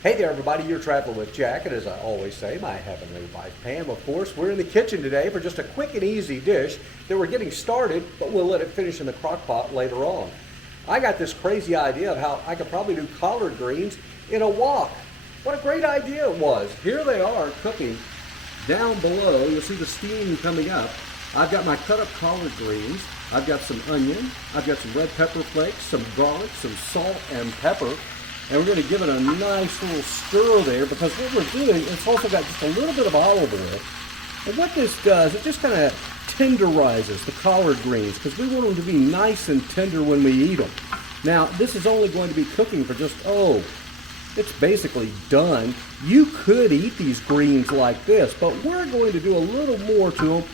Hey there everybody, you're traveling with Jack, and as I always say, my heavenly wife Pam, of course. We're in the kitchen today for just a quick and easy dish that we're getting started, but we'll let it finish in the crock pot later on. I got this crazy idea of how I could probably do collard greens in a wok. What a great idea it was. Here they are cooking down below. You'll see the steam coming up. I've got my cut up collard greens. I've got some onion. I've got some red pepper flakes, some garlic, some salt and pepper. And we're going to give it a nice little stir there because what we're doing, it's also got just a little bit of olive oil. And what this does, it just kind of tenderizes the collard greens because we want them to be nice and tender when we eat them. Now, this is only going to be cooking for just, it's basically done. You could eat these greens like this, but we're going to do a little more to them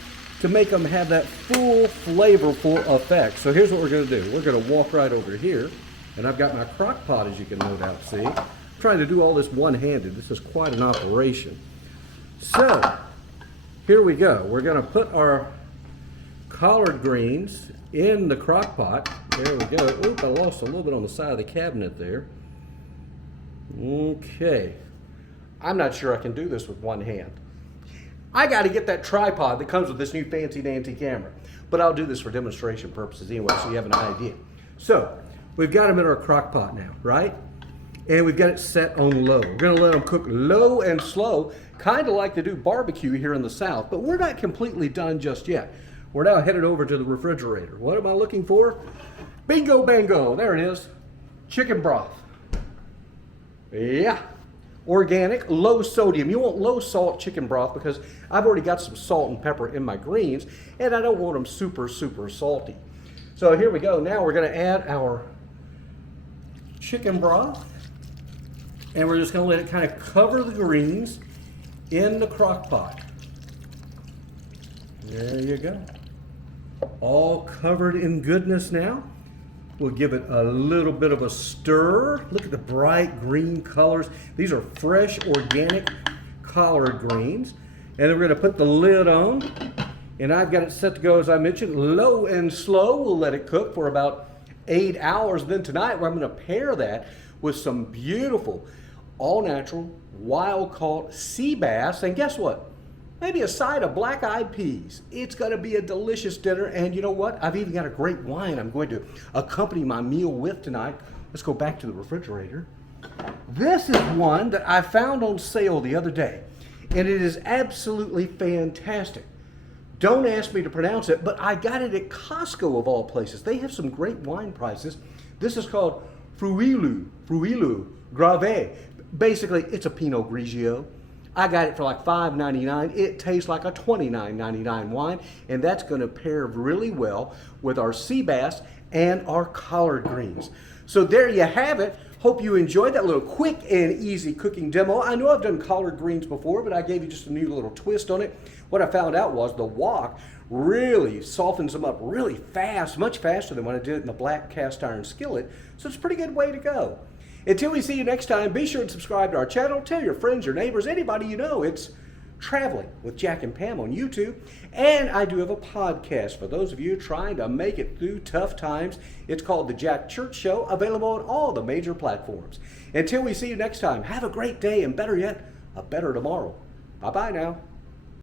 to make them have that full, flavorful effect. So here's what we're going to do. We're going to walk right over here. And I've got my crock pot, as you can no doubt see. I'm trying to do all this one-handed. This is quite an operation. So, here we go. We're going to put our collard greens in the crock pot. There we go. Oop, I lost a little bit on the side of the cabinet there. Okay. I'm not sure I can do this with one hand. I got to get that tripod that comes with this new fancy-dancy camera. But I'll do this for demonstration purposes anyway, so you have an idea. So, we've got them in our crock pot now, right? And we've got it set on low. We're gonna let them cook low and slow, kind of like they do barbecue here in the South, but we're not completely done just yet. We're now headed over to the refrigerator. What am I looking for? Bingo bango, there it is. Chicken broth. Yeah, organic, low sodium. You want low salt chicken broth because I've already got some salt and pepper in my greens, and I don't want them super, super salty. So here we go. Now we're gonna add our chicken broth, and we're just going to let it kind of cover the greens in the crock pot. There you go. All covered in goodness now. We'll give it a little bit of a stir. Look at the bright green colors. These are fresh, organic collard greens. And then we're going to put the lid on, and I've got it set to go, as I mentioned, low and slow. We'll let it cook for about 8 hours. Then tonight I'm going to pair that with some beautiful all-natural wild-caught sea bass, and guess what? Maybe a side of black-eyed peas. It's going to be a delicious dinner, and you know what? I've even got a great wine I'm going to accompany my meal with tonight. Let's go back to the refrigerator. This is one that I found on sale the other day, and it is absolutely fantastic. Don't ask me to pronounce it, but I got it at Costco of all places. They have some great wine prices. This is called Fruilu Grave. Basically, it's a Pinot Grigio. I got it for like $5.99. It tastes like a $29.99 wine, and that's going to pair really well with our sea bass and our collard greens. So there you have it. Hope you enjoyed that little quick and easy cooking demo. I know I've done collard greens before, but I gave you just a new little twist on it. What I found out was the wok really softens them up really fast, much faster than when I did it in the black cast iron skillet. So it's a pretty good way to go. Until we see you next time, be sure to subscribe to our channel. Tell your friends, your neighbors, anybody you know. It's Traveling with Jack and Pam on YouTube. And I do have a podcast for those of you trying to make it through tough times. It's called The Jack Church Show, available on all the major platforms. Until we see you next time, have a great day, and better yet, a better tomorrow. Bye-bye now.